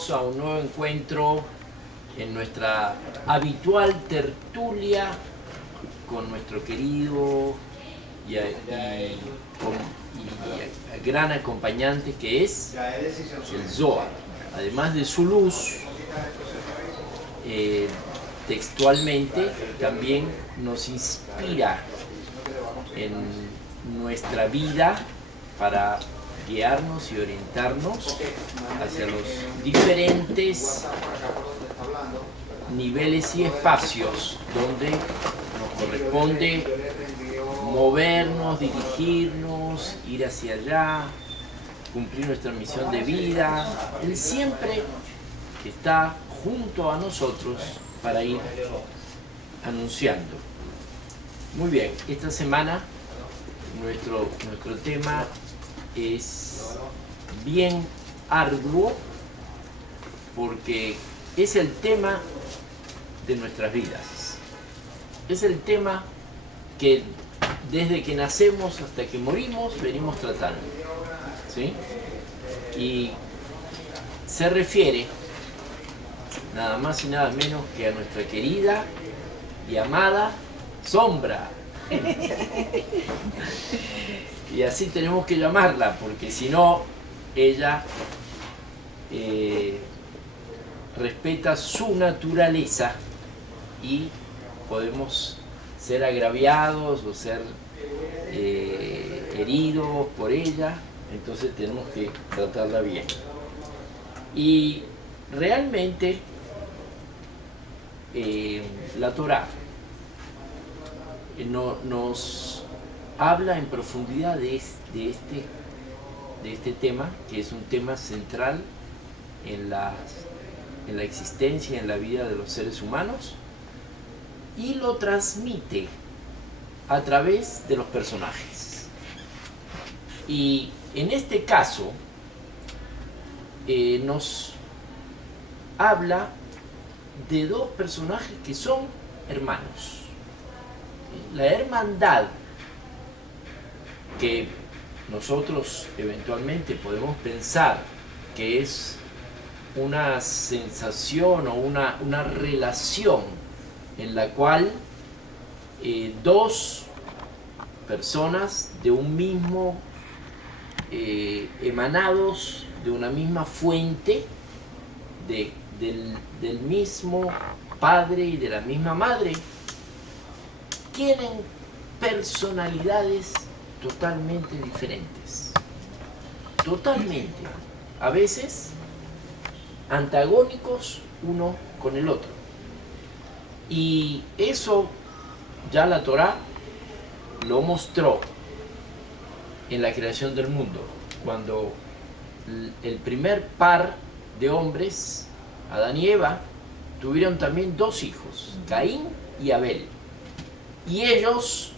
Bienvenidos a un nuevo encuentro en nuestra habitual tertulia con nuestro querido y gran acompañante que es el Zohar. Además de su luz, textualmente también nos inspira en nuestra vida para guiarnos y orientarnos hacia los diferentes niveles y espacios donde nos corresponde movernos, dirigirnos, ir hacia allá, cumplir nuestra misión de vida. Él siempre está junto a nosotros para ir anunciando. Muy bien, esta semana nuestro tema es bien arduo porque es el tema de nuestras vidas. Es el tema que desde que nacemos hasta que morimos venimos tratando, ¿sí? Y se refiere nada más y nada menos que a nuestra querida y amada sombra. Y así tenemos que llamarla, porque si no, ella respeta su naturaleza y podemos ser agraviados o ser heridos por ella. Entonces tenemos que tratarla bien. Y realmente la Torá nos habla en profundidad de este tema, que es un tema central en la existencia, en la vida de los seres humanos, y lo transmite a través de los personajes. Y en este caso nos habla de dos personajes que son hermanos. La hermandad que nosotros eventualmente podemos pensar que es una sensación o una relación en la cual dos personas de un mismo, emanados de una misma fuente, del mismo padre y de la misma madre, tienen personalidades totalmente diferentes, totalmente, a veces antagónicos uno con el otro. Y eso ya la Torá lo mostró en la creación del mundo, cuando el primer par de hombres, Adán y Eva, tuvieron también dos hijos, Caín y Abel, y ellos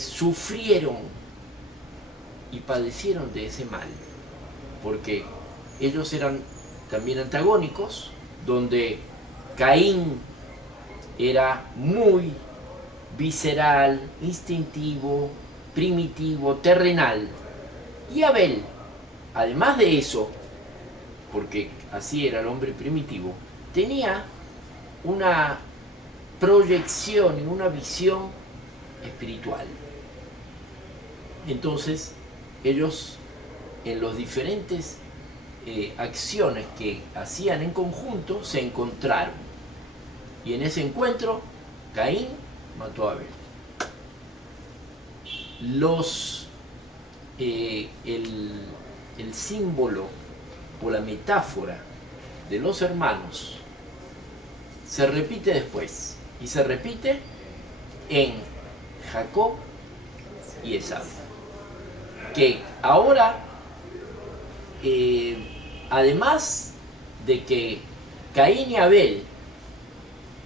sufrieron y padecieron de ese mal, porque ellos eran también antagónicos, donde Caín era muy visceral, instintivo, primitivo, terrenal, y Abel, además de eso, porque así era el hombre primitivo, tenía una proyección y una visión espiritual. Entonces ellos, en los diferentes acciones que hacían en conjunto, se encontraron, y en ese encuentro Caín mató a Abel. El símbolo o la metáfora de los hermanos se repite después, y se repite en Jacob y Esaú, que ahora, además de que Caín y Abel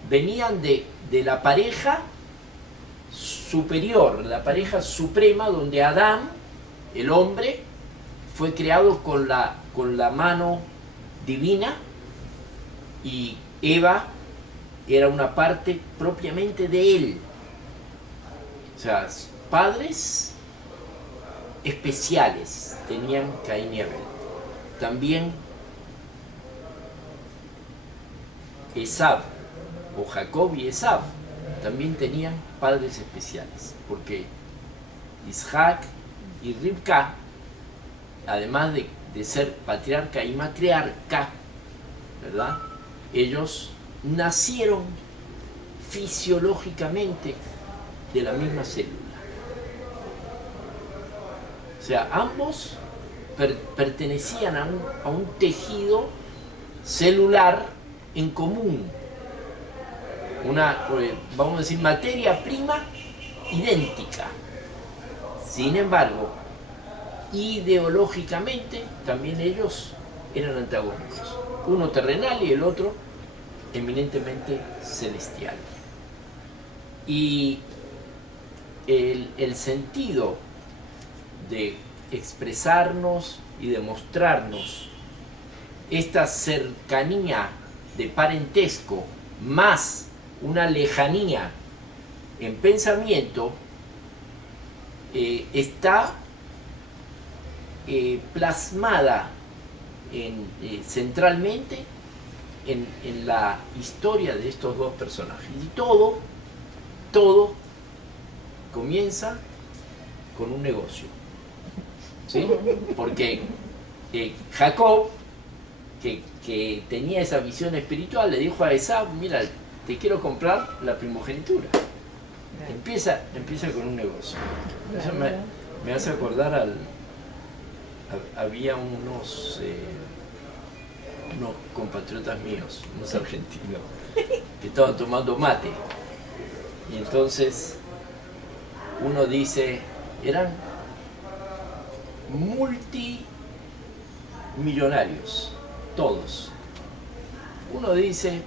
venían de la pareja superior, la pareja suprema, donde Adán, el hombre, fue creado con la mano divina, y Eva era una parte propiamente de él. O sea, padres especiales tenían Caín y Abel. También Esav, o Jacob y Esav, también tenían padres especiales, porque Isaac y Ribka, además de ser patriarca y matriarca, ¿verdad?, ellos nacieron fisiológicamente de la misma célula. O sea, ambos pertenecían a un tejido celular en común, una, vamos a decir, materia prima idéntica. Sin embargo, ideológicamente también ellos eran antagónicos, uno terrenal y el otro eminentemente celestial. Y el sentido de expresarnos y de mostrarnos esta cercanía de parentesco más una lejanía en pensamiento está plasmada centralmente en la historia de estos dos personajes. Y todo comienza con un negocio, ¿sí? Porque Jacob, que tenía esa visión espiritual, le dijo a Esaú: mira, te quiero comprar la primogenitura. Empieza con un negocio. Eso me hace acordar había unos compatriotas míos, unos argentinos, que estaban tomando mate. Y entonces uno dice, eran multimillonarios, todos. Uno dice,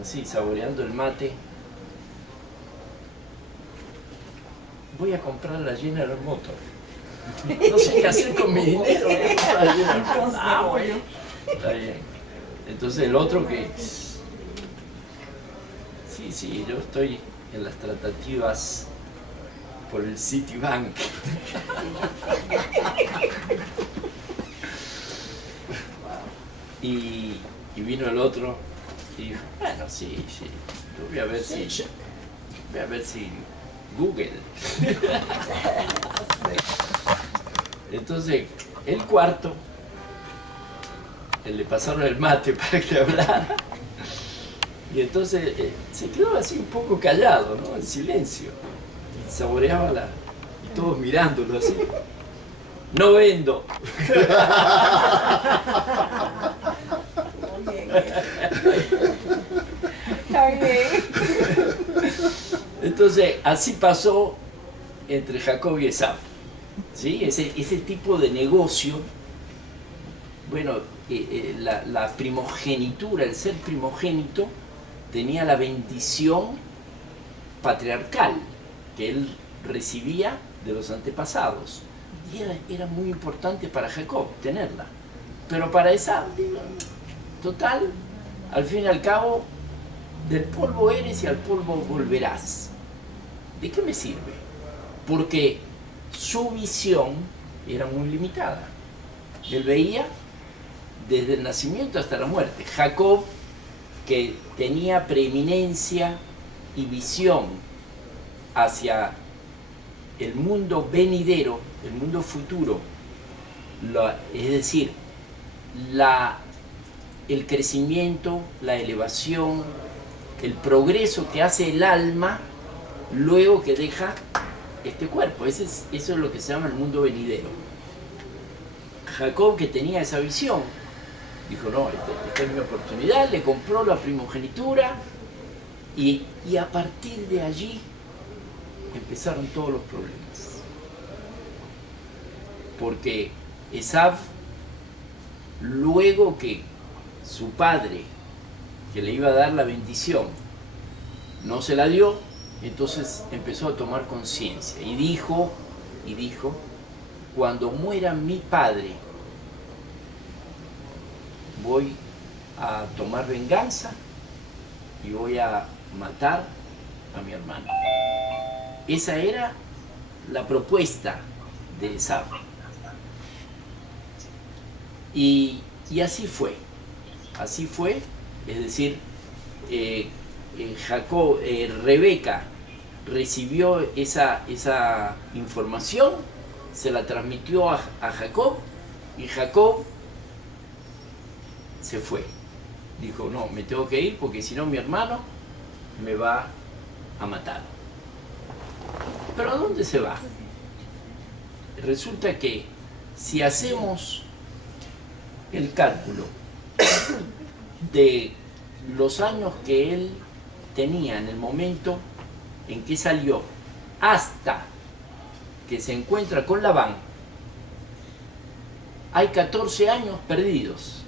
así saboreando el mate: voy a comprar la General Motors. No sé qué hacer con mi dinero. Bueno, está bien. Entonces el otro que... Sí, yo estoy en las tratativas por el Citibank. Y vino el otro y dijo, bueno, sí, yo voy a ver si Google. Entonces, el cuarto, le pasaron el mate para que hablara. Y entonces se quedó así un poco callado, ¿no?, en silencio. Y saboreaba y todos mirándolo así. No vendo. Está bien. Entonces, así pasó entre Jacob y Esaú, ¿sí? Ese tipo de negocio. Bueno, la primogenitura, el ser primogénito, tenía la bendición patriarcal que él recibía de los antepasados. Y era muy importante para Jacob tenerla. Pero para Esaú, total, al fin y al cabo, del polvo eres y al polvo volverás. ¿De qué me sirve? Porque su visión era muy limitada. Él veía desde el nacimiento hasta la muerte. Jacob, que tenía preeminencia y visión hacia el mundo venidero, el mundo futuro, es decir, el crecimiento, la elevación, el progreso que hace el alma luego que deja este cuerpo. Eso es lo que se llama el mundo venidero. Jacob, que tenía esa visión, dijo, no, esta es mi oportunidad, le compró la primogenitura y a partir de allí empezaron todos los problemas. Porque Esaú, luego que su padre, que le iba a dar la bendición, no se la dio, entonces empezó a tomar conciencia y dijo, cuando muera mi padre, voy a tomar venganza y voy a matar a mi hermano. Esa era la propuesta de Esaú. Y así fue. es decir, Rebeca recibió esa información, se la transmitió a Jacob, y Jacob se fue. Dijo, no, me tengo que ir porque si no mi hermano me va a matar. ¿Pero a dónde se va? Resulta que si hacemos el cálculo de los años que él tenía en el momento en que salió hasta que se encuentra con Labán, hay 14 años perdidos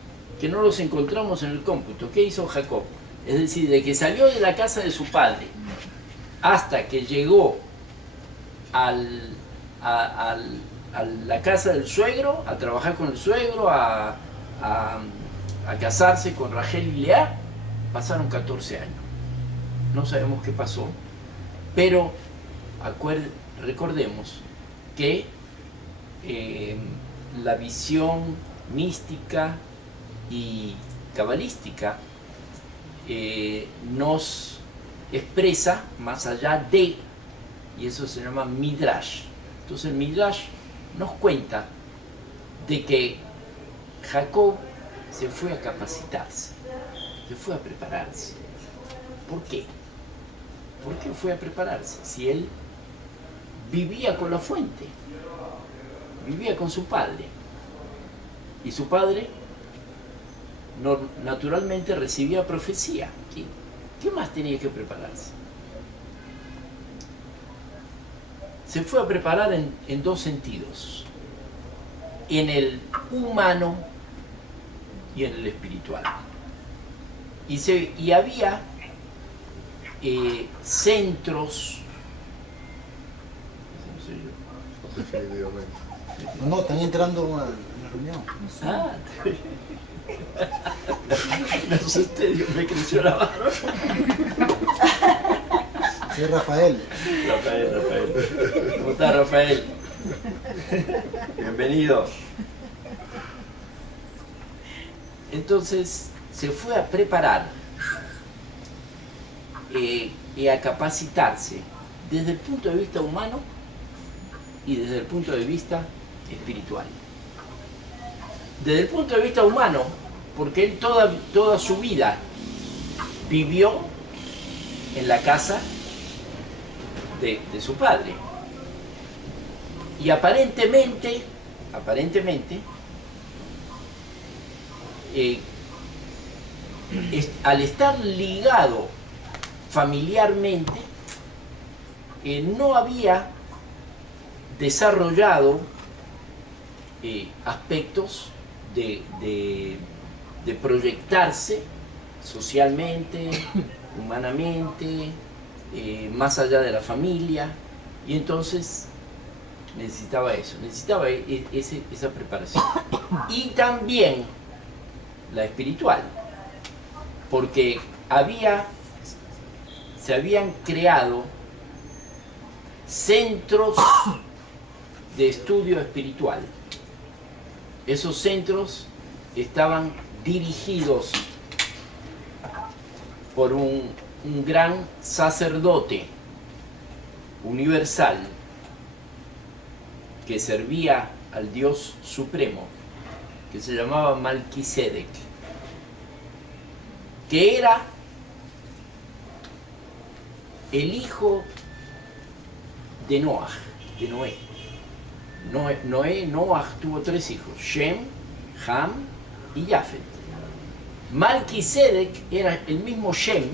que no los encontramos en el cómputo. ¿Qué hizo Jacob? Es decir, de que salió de la casa de su padre hasta que llegó a la casa del suegro, a trabajar con el suegro, a casarse con Rachel y Lea, pasaron 14 años. No sabemos qué pasó, pero recordemos que la visión mística y cabalística nos expresa más allá de, y eso se llama Midrash. Entonces el Midrash nos cuenta de que Jacob se fue a capacitarse, se fue a prepararse. ¿Por qué? ¿Por qué fue a prepararse? Si él vivía con la fuente, vivía con su padre, y su padre naturalmente recibía profecía. ¿Qué más tenía que prepararse? Se fue a preparar en dos sentidos, en el humano y en el espiritual. Y había centros. Definitivamente. No, están entrando a la reunión. Ah, me asusté, Dios, me creció la barba. Sí, Rafael. Rafael. ¿Cómo está, Rafael? Bienvenido. Entonces se fue a preparar y a capacitarse desde el punto de vista humano y desde el punto de vista espiritual. Desde el punto de vista humano, porque él toda su vida vivió en la casa de su padre. Y aparentemente, al estar ligado familiarmente, no había desarrollado aspectos de proyectarse socialmente, humanamente, más allá de la familia, y entonces necesitaba eso, necesitaba esa preparación. Y también la espiritual, porque se habían creado centros de estudio espiritual. Esos centros estaban dirigidos por un gran sacerdote universal que servía al Dios Supremo, que se llamaba Malquisedec, que era el hijo de Noé. Noé tuvo 3 hijos, Shem, Ham y Jafet. Malquisedec era el mismo Shem.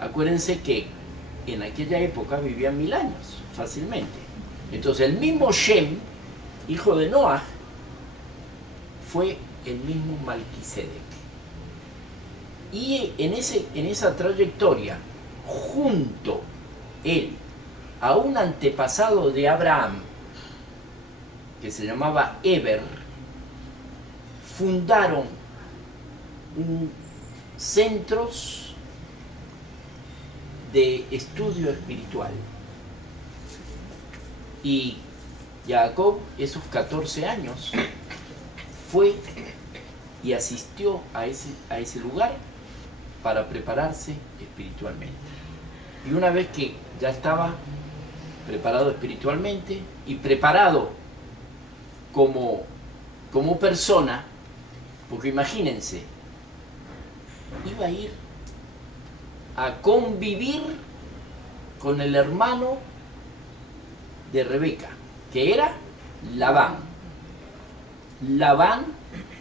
Acuérdense que en aquella época vivían 1000 años, fácilmente. Entonces el mismo Shem, hijo de Noah, fue el mismo Malquisedec. Y en esa trayectoria, junto él a un antepasado de Abraham, que se llamaba Eber, fundaron centros de estudio espiritual. Y Jacob, esos 14 años, fue y asistió a ese lugar para prepararse espiritualmente. Y una vez que ya estaba preparado espiritualmente y preparado como persona, porque imagínense, iba a ir a convivir con el hermano de Rebeca, que era Labán. Labán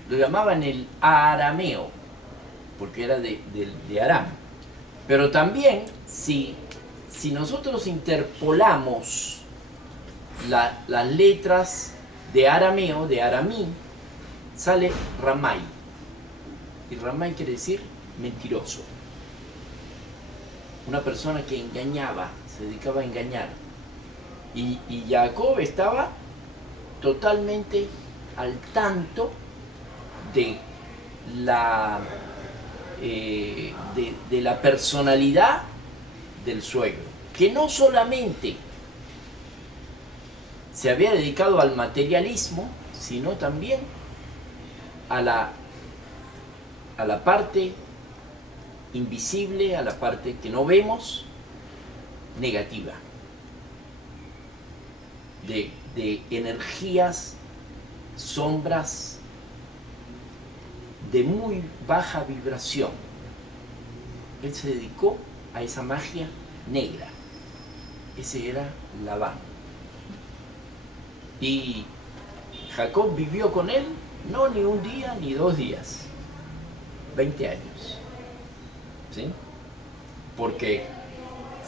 lo llamaban el arameo, porque era de Aram. Pero también, si nosotros interpolamos las letras de arameo, de aramí, sale Ramay. Y Ramay quiere decir mentiroso. Una persona que engañaba, se dedicaba a engañar. Y Jacob estaba totalmente al tanto de la personalidad del suegro, que no solamente se había dedicado al materialismo, sino también a la parte invisible, a la parte que no vemos, negativa, de energías, sombras de muy baja vibración. Él se dedicó a esa magia negra. Ese era Labán. Y Jacob vivió con él, no ni un día ni 2 días, 20 años. ¿Sí? Porque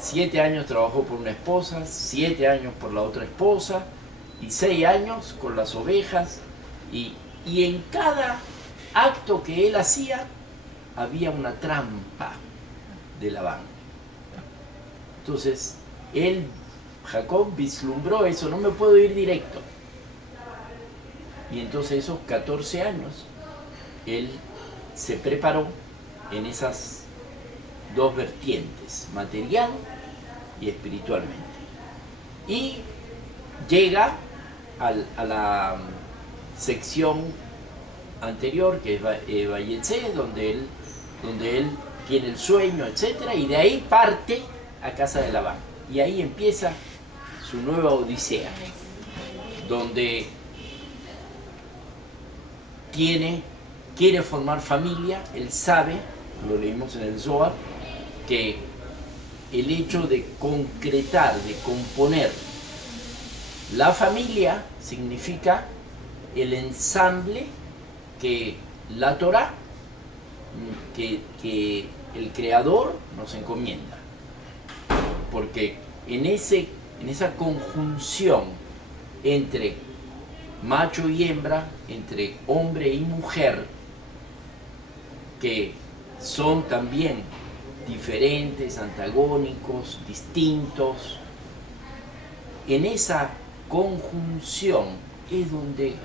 7 años trabajó por una esposa, 7 años por la otra esposa, y 6 años con las ovejas, y en cada acto que él hacía había una trampa de Labán. Entonces Jacob vislumbró eso, no me puedo ir directo. Y entonces esos 14 años él se preparó en esas 2 vertientes, material y espiritualmente. Y llega a la sección anterior, que es Vayetse, donde él tiene el sueño, etc. Y de ahí parte a casa de Labán. Y ahí empieza su nueva odisea, donde quiere formar familia. Él sabe, lo leímos en el Zohar, que el hecho de concretar, de componer la familia significa el ensamble que la Torá, que el Creador nos encomienda. Porque en esa conjunción entre macho y hembra, entre hombre y mujer, que son también diferentes, antagónicos, distintos, en esa conjunción es donde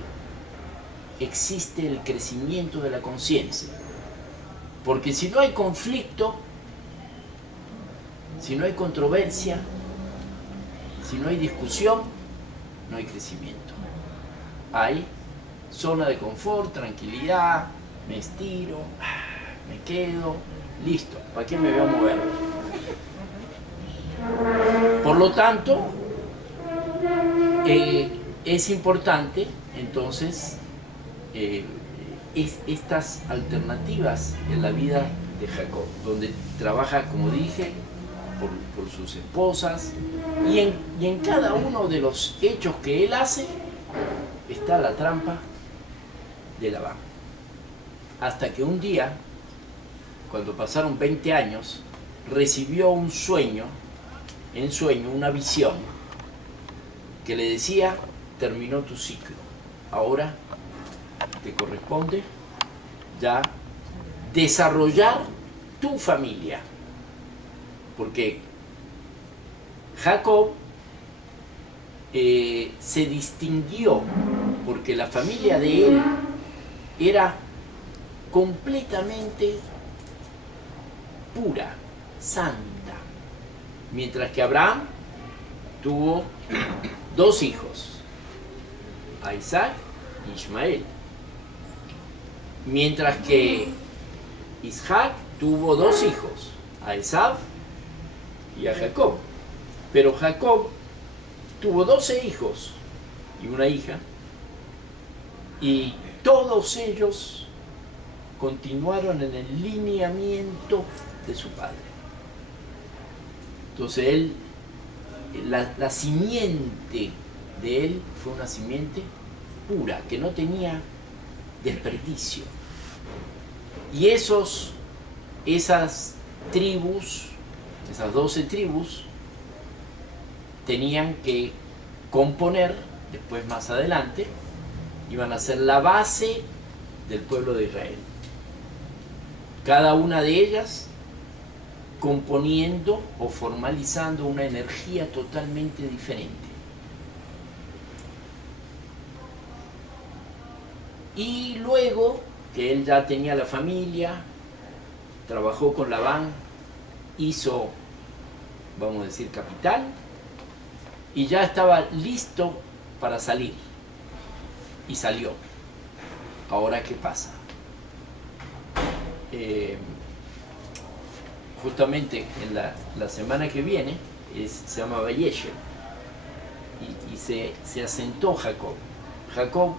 existe el crecimiento de la conciencia. Porque si no hay conflicto, si no hay controversia, si no hay discusión, no hay crecimiento. Hay zona de confort, tranquilidad, me estiro, me quedo, listo, ¿para qué me voy a mover? Por lo tanto, es importante entonces estas alternativas en la vida de Jacob, donde trabaja, como dije, por sus esposas, y en cada uno de los hechos que él hace está la trampa de Labán. Hasta que un día, cuando pasaron 20 años, recibió un sueño, una visión, que le decía: terminó tu ciclo, ahora te corresponde ya desarrollar tu familia. Porque Jacob se distinguió porque la familia de él era completamente pura, santa, mientras que Abraham tuvo 2 hijos, a Isaac y Ismael. Mientras que Isaac tuvo 2 hijos, a Esav y a Jacob. Pero Jacob tuvo 12 hijos y una hija, y todos ellos continuaron en el lineamiento de su padre. Entonces él, la simiente de él fue una simiente pura, que no tenía desperdicio. Y esas tribus, esas 12 tribus, tenían que componer, después más adelante, iban a ser la base del pueblo de Israel. Cada una de ellas componiendo o formalizando una energía totalmente diferente. Y luego que él ya tenía la familia, trabajó con Labán, hizo, vamos a decir, capital, y ya estaba listo para salir. Y salió. Ahora, ¿qué pasa? Justamente en la semana que viene, se llama Vayeshev, y se asentó Jacob. Jacob,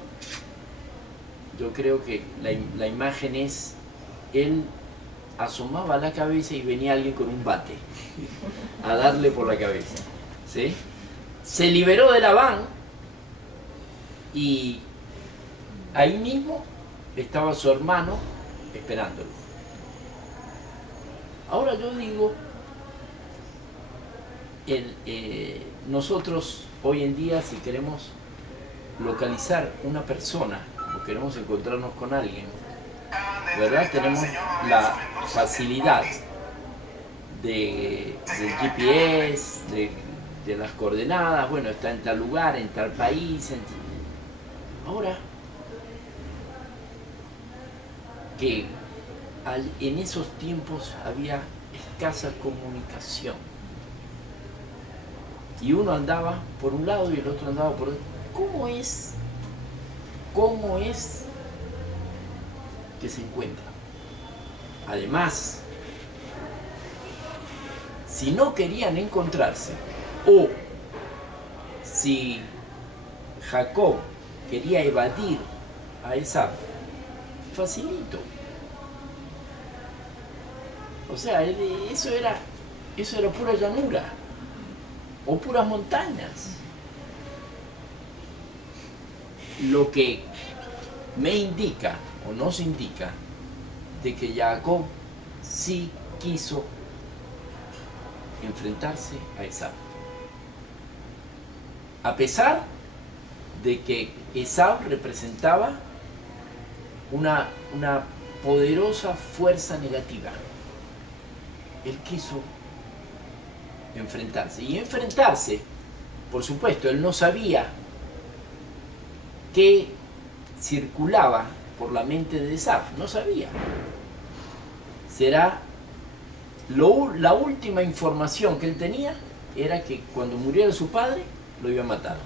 yo creo que la imagen es, él asomaba la cabeza y venía alguien con un bate a darle por la cabeza, ¿sí? Se liberó de Labán y ahí mismo estaba su hermano esperándolo. Ahora yo digo, nosotros hoy en día, si queremos localizar una persona o queremos encontrarnos con alguien, ¿verdad? Tenemos la facilidad del GPS, de las coordenadas, bueno, está en tal lugar, en tal país. Ahora, que en esos tiempos había escasa comunicación y uno andaba por un lado y el otro andaba por otro. ¿Cómo es que se encuentran? Además, si no querían encontrarse, o si Jacob quería evadir a Esaú, facilito. O sea, eso era pura llanura o puras montañas. Lo que me indica o nos indica de que Jacob sí quiso enfrentarse a Esaú, a pesar de que Esaú representaba una poderosa fuerza negativa. Él quiso enfrentarse. Y enfrentarse, por supuesto, él no sabía qué circulaba por la mente de Esaú. No sabía. La última información que él tenía era que cuando muriera su padre, lo iba a matar.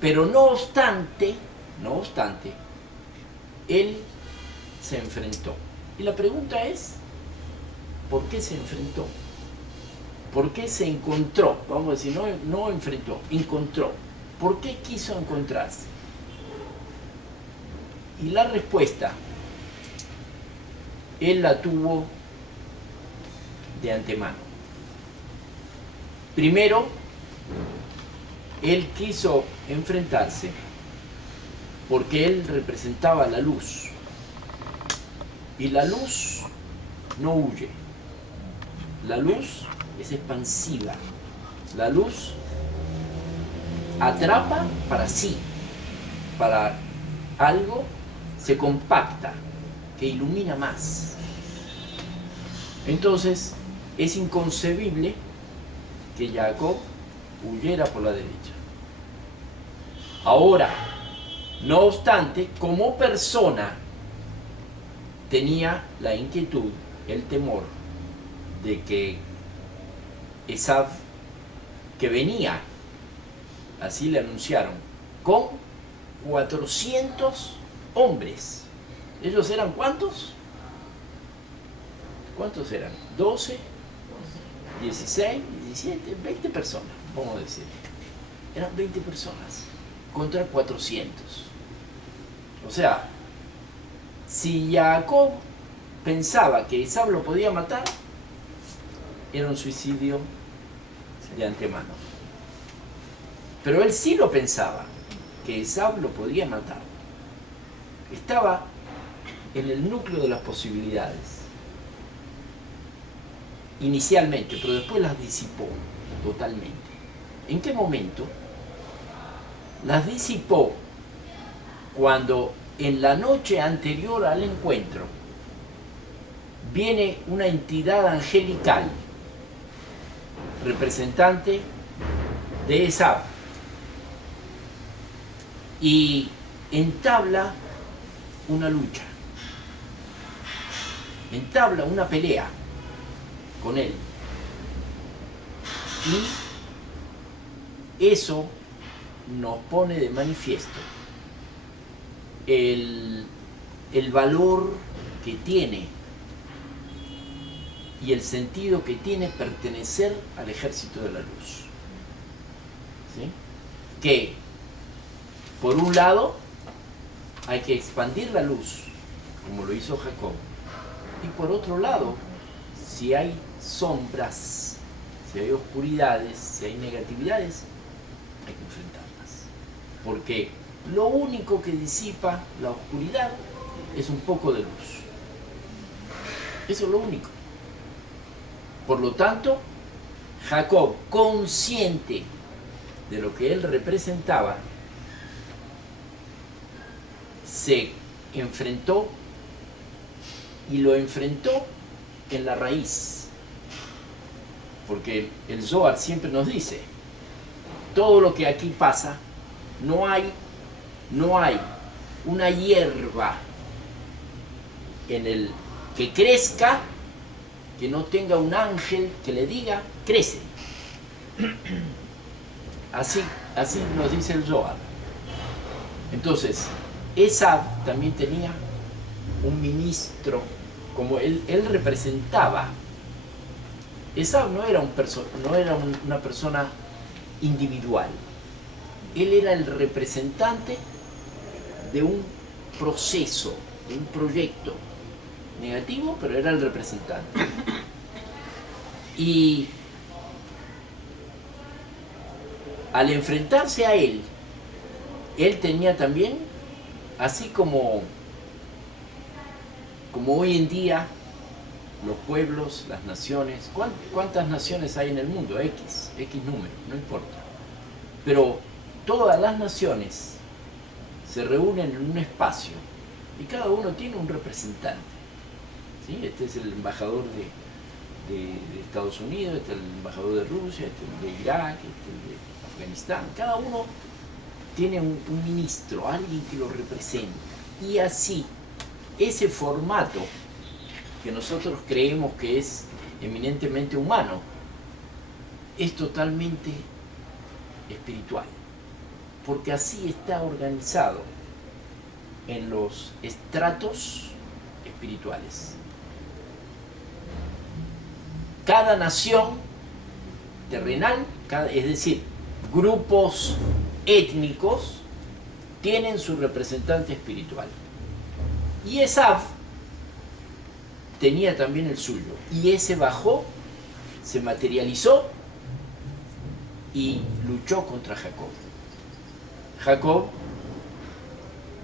Pero no obstante, él se enfrentó. Y la pregunta es, ¿por qué se enfrentó? ¿Por qué se encontró? Vamos a decir, no enfrentó, encontró. ¿Por qué quiso encontrarse? Y la respuesta, él la tuvo de antemano. Primero, él quiso enfrentarse porque él representaba la luz. Y la luz no huye. La luz es expansiva. La luz atrapa para sí, para algo, se compacta, que ilumina más. Entonces, es inconcebible que Jacob huyera por la derecha. Ahora, no obstante, como persona, tenía la inquietud, el temor de que Esaú, que venía, así le anunciaron, con 400 hombres. ¿Ellos eran cuántos? ¿Cuántos eran? 12, 16, 17, 20 personas, vamos a decir. Eran 20 personas contra 400. O sea, si Jacob pensaba que Esaú lo podía matar, era un suicidio de antemano. Pero él sí lo pensaba, que Esaú lo podía matar. Estaba en el núcleo de las posibilidades, inicialmente, pero después las disipó totalmente. ¿En qué momento? Las disipó cuando en la noche anterior al encuentro viene una entidad angelical, representante de Esaú, y entabla una lucha, entabla una pelea con él. Y eso nos pone de manifiesto el valor que tiene y el sentido que tiene pertenecer al ejército de la luz. ¿Sí? Que, por un lado, hay que expandir la luz, como lo hizo Jacob, y por otro lado, si hay sombras, si hay oscuridades, si hay negatividades, hay que enfrentarlas. Porque lo único que disipa la oscuridad es un poco de luz. Eso es lo único. Por lo tanto, Jacob, consciente de lo que él representaba, se enfrentó, y lo enfrentó en la raíz. Porque el Zohar siempre nos dice, todo lo que aquí pasa, no hay una hierba en el que crezca que no tenga un ángel que le diga, crece. Así nos dice el Zohar. Entonces, Esaú también tenía un ministro, como él representaba. Esaú no era una persona individual. Él era el representante de un proceso, de un proyecto negativo, pero era el representante. Y al enfrentarse a él tenía también, así como hoy en día los pueblos, las naciones, ¿cuántas naciones hay en el mundo? X número, no importa. Pero todas las naciones se reúnen en un espacio y cada uno tiene un representante. ¿Sí? Este es el embajador de Estados Unidos, este es el embajador de Rusia, este es el de Irak, este es el de Afganistán. Cada uno tiene un ministro, alguien que lo representa. Y así, ese formato que nosotros creemos que es eminentemente humano, es totalmente espiritual, porque así está organizado en los estratos espirituales. Cada nación terrenal, es decir, grupos étnicos, tienen su representante espiritual. Y Esaú tenía también el suyo. Y ese bajó, se materializó y luchó contra Jacob. Jacob,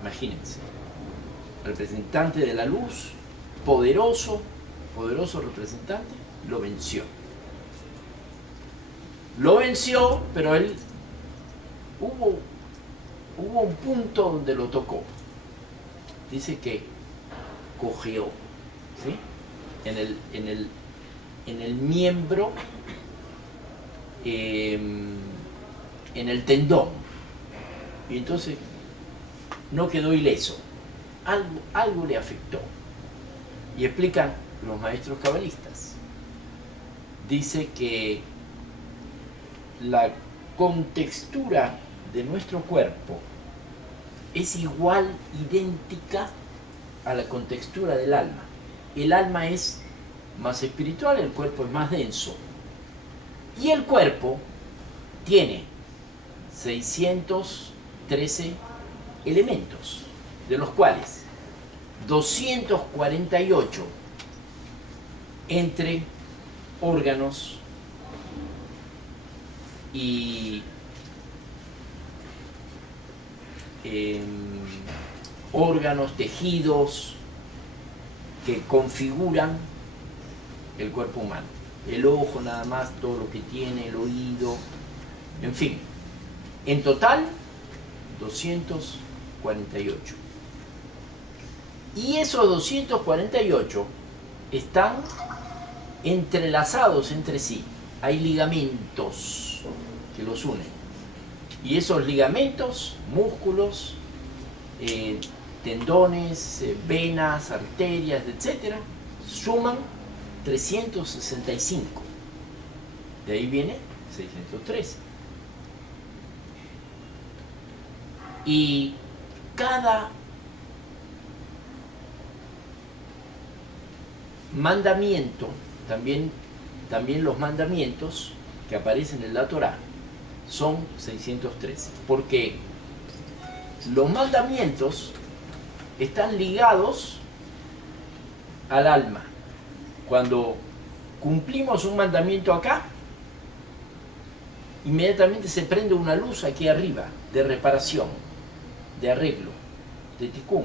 imagínense, representante de la luz, poderoso representante, lo venció. Lo venció, pero él hubo un punto donde lo tocó. Dice que cojeó, ¿sí? En el miembro, en el tendón. Y entonces no quedó ileso. Algo le afectó. Y explican los maestros cabalistas. Dice que la contextura de nuestro cuerpo es igual, idéntica a la contextura del alma. El alma es más espiritual, el cuerpo es más denso. Y el cuerpo tiene 613 elementos, de los cuales 248 entre órganos y órganos, tejidos que configuran el cuerpo humano. El ojo nada más, todo lo que tiene, el oído, en fin. En total, 248. Y esos 248 están entrelazados entre sí. Hay ligamentos que los unen. Y esos ligamentos, músculos, tendones, venas, arterias, etc., suman 365. De ahí viene 613. Y cada mandamiento, también los mandamientos que aparecen en la Torá, son 613. Porque los mandamientos están ligados al alma. Cuando cumplimos un mandamiento acá, inmediatamente se prende una luz aquí arriba, de reparación, de arreglo, de tikkun.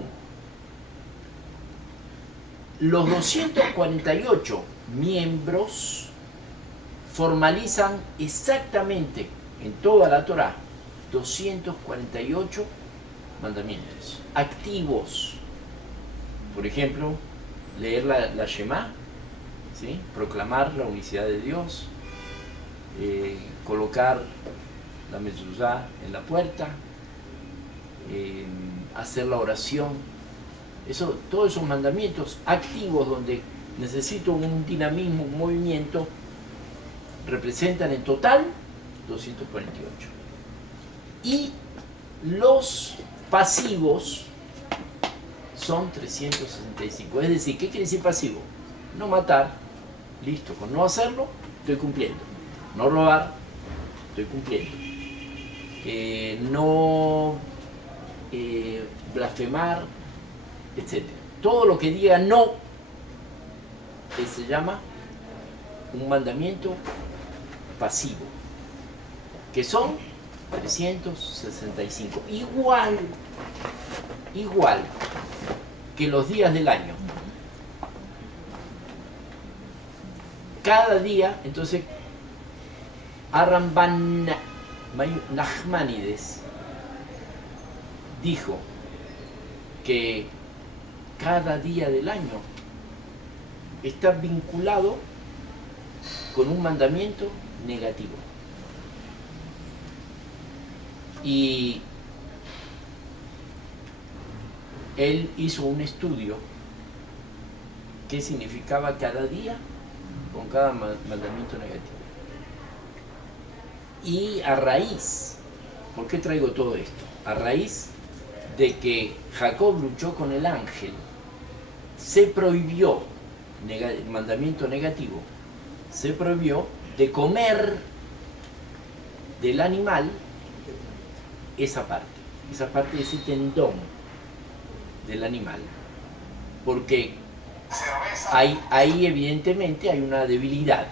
Los 248 miembros formalizan exactamente en toda la Torá 248 mandamientos activos. Por ejemplo, leer la Shema, ¿sí? Proclamar la unicidad de Dios, colocar la mezuzá en la puerta, hacer la oración. Todos esos mandamientos activos donde necesito un dinamismo, un movimiento, representan en total 248. Y los pasivos son 365. Es decir, ¿qué quiere decir pasivo? No matar, listo. Con no hacerlo, estoy cumpliendo. No robar, estoy cumpliendo. No blasfemar, etc. Todo lo que diga no se llama un mandamiento pasivo, que son 365. Igual que los días del año. Cada día, entonces, Aramban Nachmanides dijo que cada día del año está vinculado con un mandamiento negativo. Y él hizo un estudio qué significaba cada día con cada mandamiento negativo. Y a raíz, ¿por qué traigo todo esto? A raíz de que Jacob luchó con el ángel, se prohibió, el mandamiento negativo, se prohibió de comer del animal esa parte de ese tendón del animal, porque ahí evidentemente hay una debilidad.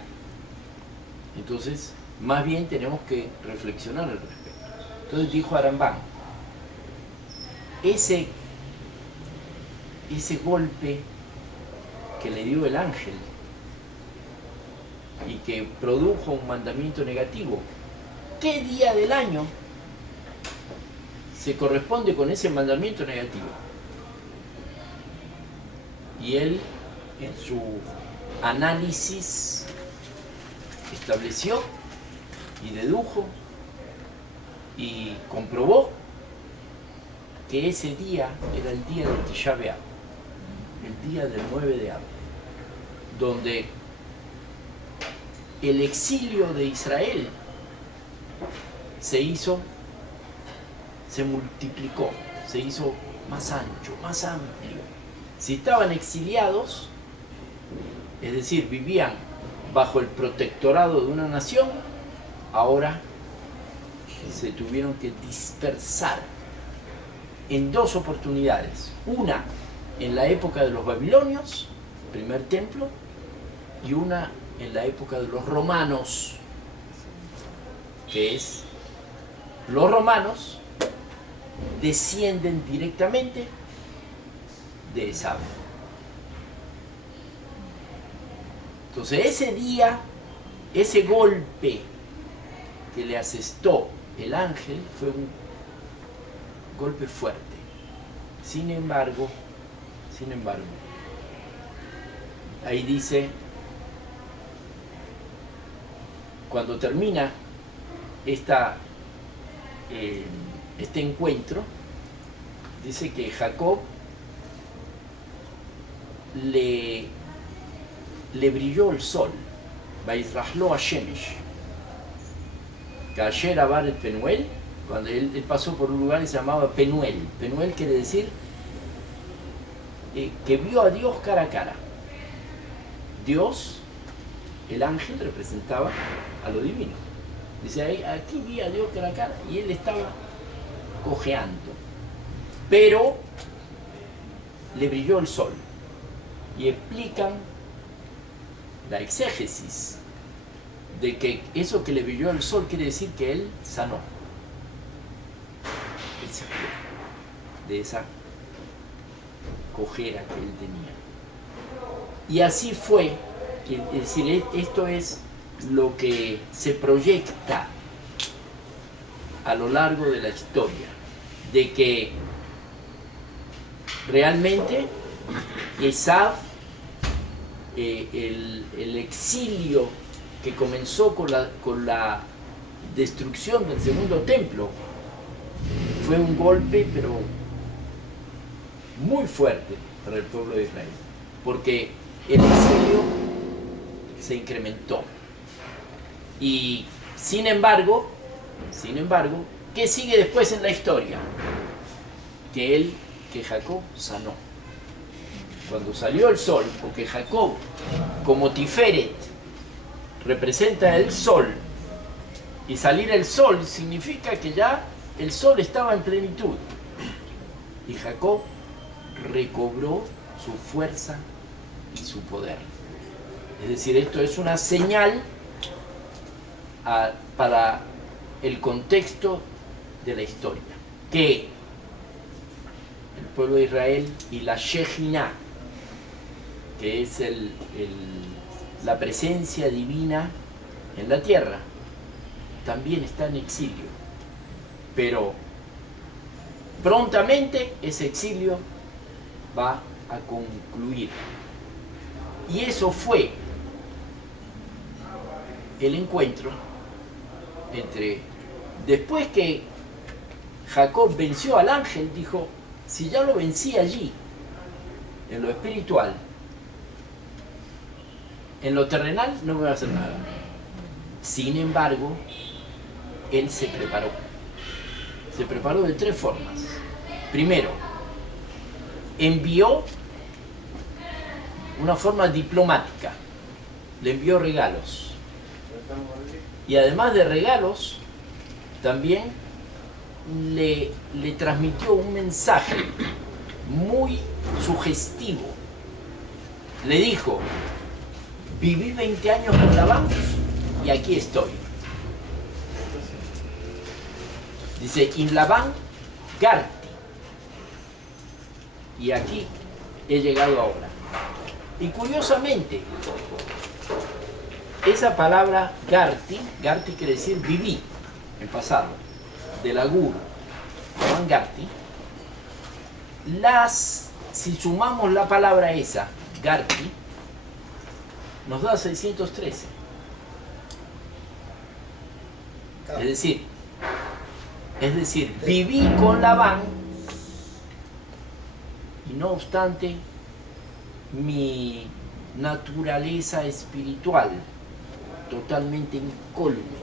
Entonces, más bien tenemos que reflexionar al respecto. Entonces dijo Arambán, ese golpe que le dio el ángel y que produjo un mandamiento negativo, ¿qué día del año se corresponde con ese mandamiento negativo? Y él, en su análisis, estableció y dedujo y comprobó que ese día era el día de Tisha B'Av, el día del 9 de Av, donde el exilio de Israel se multiplicó, se hizo más ancho, más amplio. Si estaban exiliados, es decir, vivían bajo el protectorado de una nación, ahora se tuvieron que dispersar en dos oportunidades. Una en la época de los babilonios, primer templo, y una en la época de los romanos, que es, los romanos descienden directamente de Esaú. Entonces ese día, ese golpe que le asestó el ángel fue un golpe fuerte. Sin embargo, ahí dice, cuando termina este encuentro, dice que Jacob le brilló el sol, Vaizrahlo Hashemesh, Kasher Abar el Penuel, cuando él pasó por un lugar que se llamaba Penuel. Penuel quiere decir que vio a Dios cara a cara. Dios, el ángel, representaba a lo divino. Dice, ahí, aquí vi a Dios cara a cara, y él estaba cojeando. Pero le brilló el sol. Y explican la exégesis de que eso que le brilló el sol quiere decir que él sanó. Él se curó de esa cojera que él tenía. Y así fue, es decir, esto es lo que se proyecta a lo largo de la historia, de que realmente Esaú, el exilio que comenzó con la destrucción del segundo templo, fue un golpe, pero muy fuerte para el pueblo de Israel, porque el exilio se incrementó. Y sin embargo, ¿qué sigue después en la historia? Que Jacob sanó. Cuando salió el sol, porque Jacob, como Tiferet, representa el sol, y salir el sol significa que ya el sol estaba en plenitud, y Jacob recobró su fuerza y su poder. Es decir, esto es una señal para el contexto de la historia, que el pueblo de Israel y la Shejinah, que es la presencia divina en la tierra, también está en exilio. Pero prontamente ese exilio va a concluir. Y eso fue el encuentro después que Jacob venció al ángel, dijo, si ya lo vencí allí, en lo espiritual, en lo terrenal no me va a hacer nada. Sin embargo, él se preparó. Se preparó de tres formas. Primero, envió una forma diplomática. Le envió regalos. Y además de regalos, también le transmitió un mensaje muy sugestivo. Le dijo, viví 20 años con Labán y aquí estoy. Dice, in Labán Garti. Y aquí he llegado ahora. Y curiosamente, esa palabra Garti quiere decir viví, en pasado, del agur, Labán Garti. Si sumamos la palabra esa, Garti, nos da 613. Es decir, viví con Labán y no obstante mi naturaleza espiritual totalmente incólume.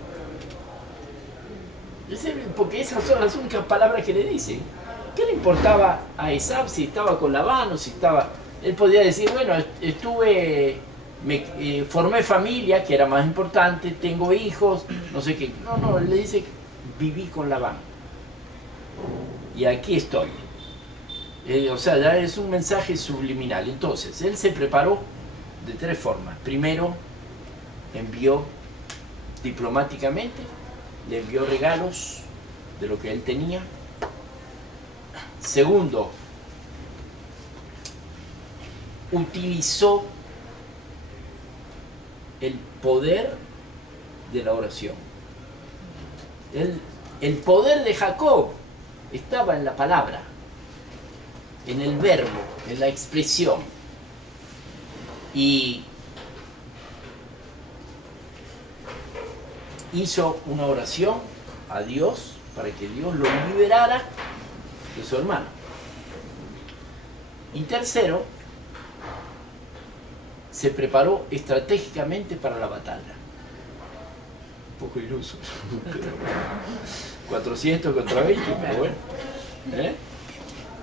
Porque esas son las únicas palabras que le dice. ¿qué le importaba a Esab si estaba con Labán o si estaba? Él podía decir, bueno, formé familia, que era más importante, tengo hijos, no sé qué. No, él le dice, viví con Labán. Y aquí estoy. O sea, ya es un mensaje subliminal. Entonces, él se preparó de tres formas. Primero, envió diplomáticamente, le envió regalos de lo que él tenía. Segundo, utilizó el poder de la oración. El poder de Jacob estaba en la palabra, en el verbo, en la expresión. Y hizo una oración a Dios para que Dios lo liberara de su hermano. Y tercero, se preparó estratégicamente para la batalla. Un poco iluso, pero 400 contra 20, pero bueno.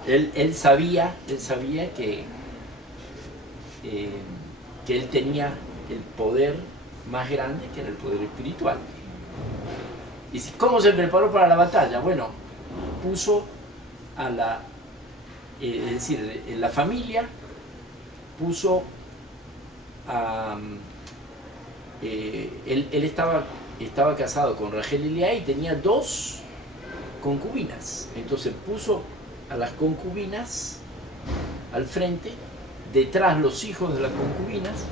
Él sabía que él tenía el poder más grande, que era el poder espiritual. ¿Y cómo se preparó para la batalla? Bueno, puso a es decir, en la familia puso a... él estaba casado con Rachel y Lea y tenía 2 concubinas. Entonces puso a las concubinas al frente, detrás los hijos de las concubinas,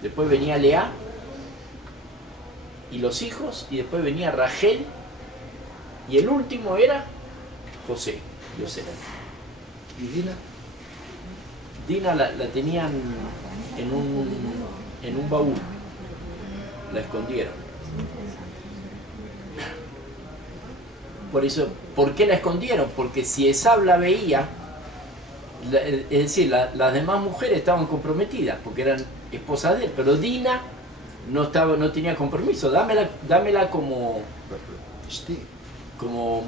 después venía Lea y los hijos, y después venía Rachel, y el último era José. ¿Y Dina? Dina la tenían en un baúl, la escondieron. Por eso, ¿por qué la escondieron? Porque si Esab la veía, es decir, las demás mujeres estaban comprometidas porque eran esposas de él, pero Dina no tenía compromiso. Dámela como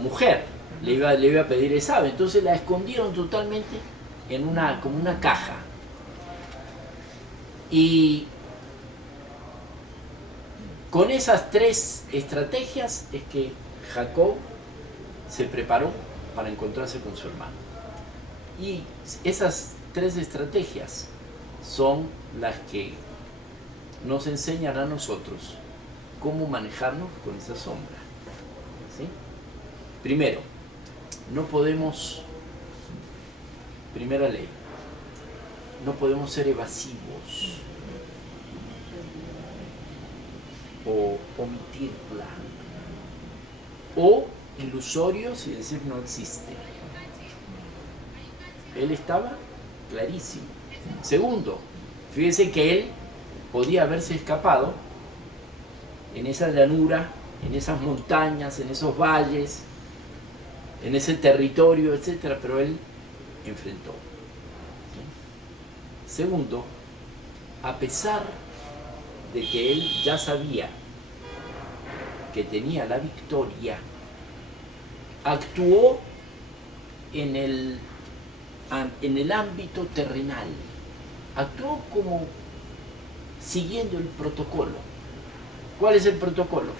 mujer, le iba a pedir Esab. Entonces la escondieron totalmente como una caja. Y con esas 3 estrategias es que Jacob se preparó para encontrarse con su hermano. Y esas 3 estrategias son las que nos enseñan a nosotros cómo manejarnos con esa sombra. ¿Sí? Primero, no podemos, primera ley, no podemos ser evasivos o omitirla, o ilusorios y decir no existe. Él estaba clarísimo. Segundo, fíjense que él podía haberse escapado en esa llanura, en esas montañas, en esos valles, en ese territorio, etc., pero él enfrentó. Segundo, a pesar de que él ya sabía que tenía la victoria, actuó en el ámbito terrenal, actuó como siguiendo el protocolo. ¿Cuál es el protocolo?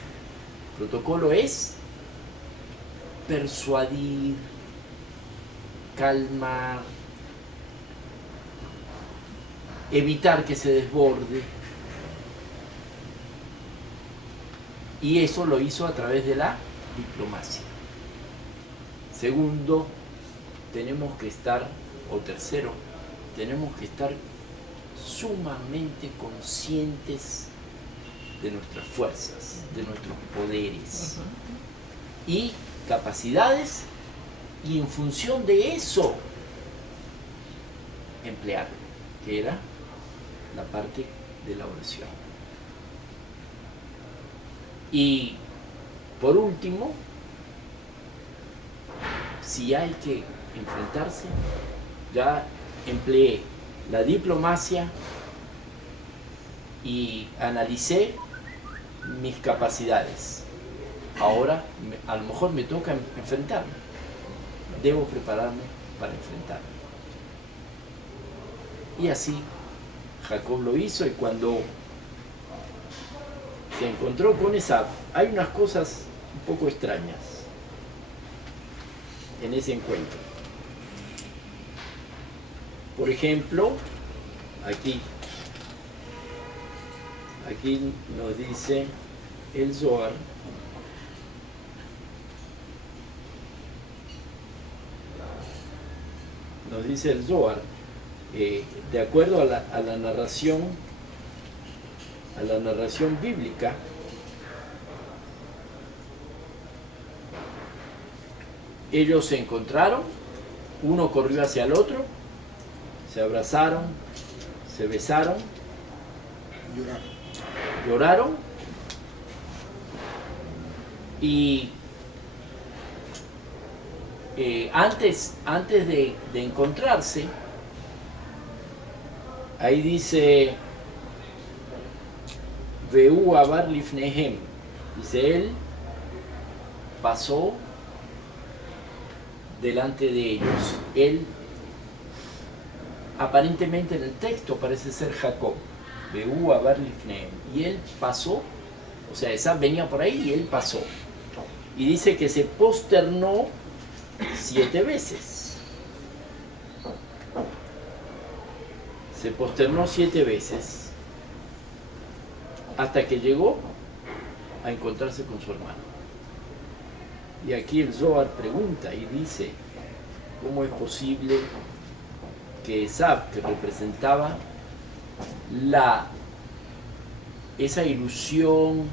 El protocolo es persuadir, calmar, evitar que se desborde. Y eso lo hizo a través de la diplomacia. Segundo, tenemos que estar, o tercero, tenemos que estar sumamente conscientes de nuestras fuerzas, de nuestros poderes y capacidades, y en función de eso emplearlo, que era la parte de la oración. Y por último, si hay que enfrentarse, ya empleé la diplomacia y analicé mis capacidades. Ahora a lo mejor me toca enfrentarme. debo prepararme para enfrentarme. Y así Jacob lo hizo, y cuando se encontró con Esaú, hay unas cosas un poco extrañas en ese encuentro. Por ejemplo, aquí nos dice el Zohar, de acuerdo a la narración bíblica, ellos se encontraron, uno corrió hacia el otro, se abrazaron, se besaron, lloraron, y antes de encontrarse, ahí dice Veu abar lifnehem, dice, él pasó delante de ellos. Él, aparentemente en el texto parece ser Jacob, Veu abar lifnehem, y él pasó, o sea, Esaú venía por ahí y él pasó, y dice que se posternó 7 veces. Se posternó 7 veces hasta que llegó a encontrarse con su hermano. Y aquí el Zohar pregunta y dice, ¿cómo es posible que Esaú, que representaba esa ilusión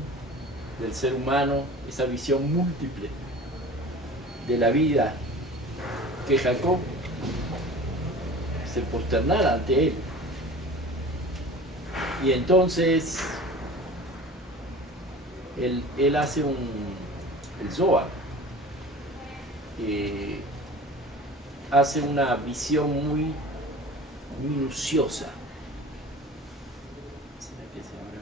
del ser humano, esa visión múltiple de la vida, que Jacob se posternara ante él? Y entonces él hace el Zohar hace una visión muy minuciosa. ¿Será que se habrá?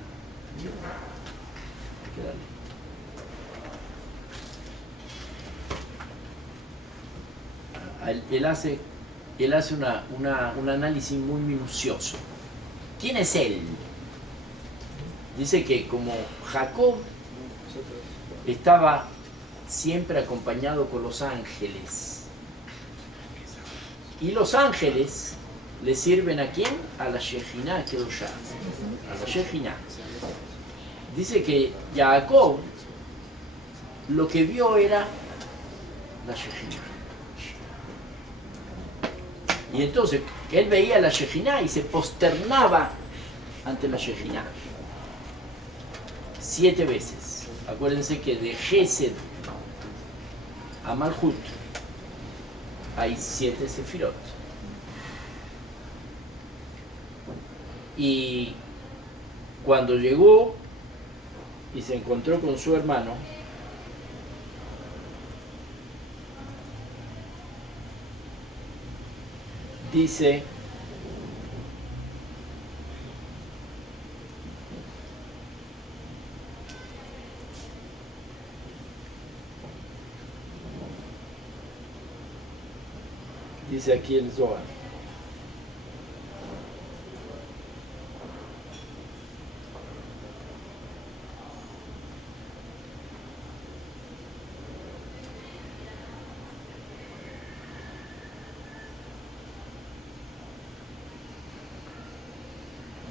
Hay que darle. Él hace un análisis muy minucioso. ¿Quién es él? Dice que como Jacob estaba siempre acompañado por los ángeles, y los ángeles le sirven ¿a quién? A la Shejinah Kedoshá, a la Shejinah. Dice que Jacob lo que vio era la Shejinah. Y entonces él veía la Shejinah y se posternaba ante la Shejinah 7 veces. Acuérdense que de Gesed a Malhut hay 7 sefirot. Y cuando llegó y se encontró con su hermano, dice aquí el Zohar.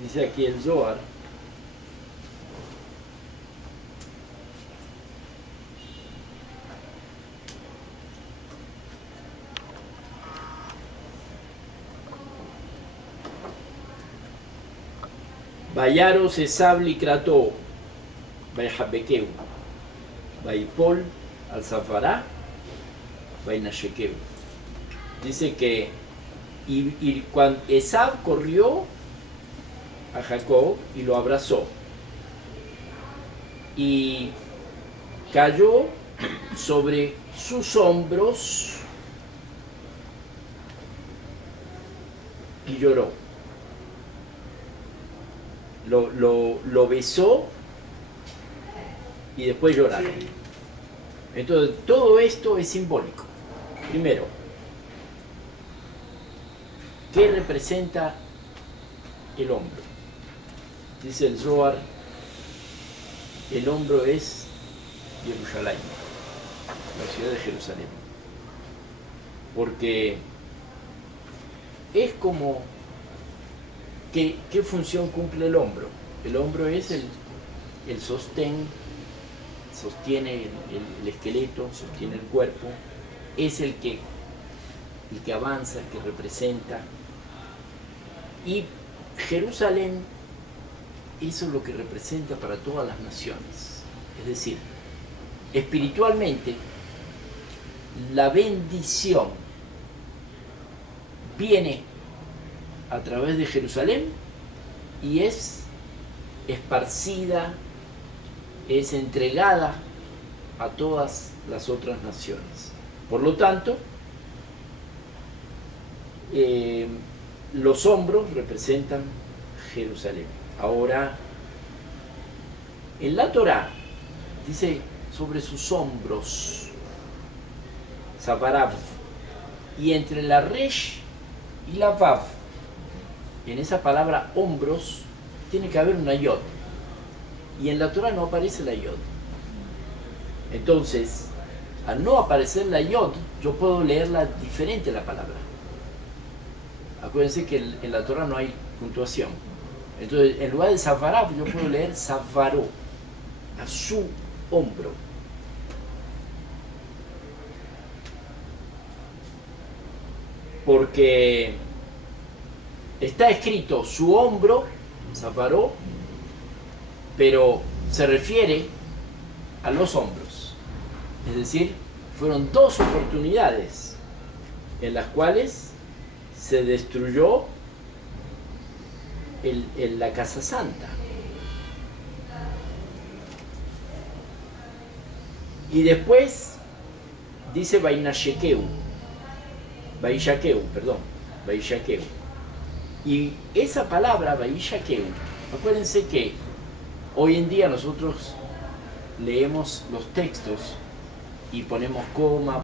Dice aquí el Zohar, Vayaros Esaú likrató, Vayjabekeu, Vaypol al Zafará, Vaynashekeu. Dice que y cuando Esaú corrió a Jacob y lo abrazó, y cayó sobre sus hombros y lloró. Lo besó y después lloraron. Entonces todo esto es simbólico. Primero, ¿Qué representa el hombro? Dice el Zohar, el hombro es Jerusalén, la ciudad de Jerusalén. Porque es como, ¿qué función cumple el hombro? El hombro es el sostén, sostiene el esqueleto, sostiene el cuerpo, es el que avanza, el que representa. Y Jerusalén, eso es lo que representa para todas las naciones. Es decir, espiritualmente, la bendición viene a través de Jerusalén y es esparcida, es entregada a todas las otras naciones. Por lo tanto, los hombros representan Jerusalén. Ahora, en la Torá dice sobre sus hombros, Savarav, y entre la Resh y la Vav, en esa palabra hombros, tiene que haber una yod. Y en la Torá no aparece la yod. Entonces, al no aparecer la yod, yo puedo leerla diferente la palabra. Acuérdense que en la Torá no hay puntuación. Entonces, en lugar de Savarav, yo puedo leer Savaró, a su hombro. Porque está escrito su hombro, Savaró, pero se refiere a los hombros. Es decir, fueron dos oportunidades en las cuales se destruyó la Casa Santa. Y después dice Vaishakeu, y esa palabra Vaishakeu, acuérdense que hoy en día nosotros leemos los textos y ponemos coma,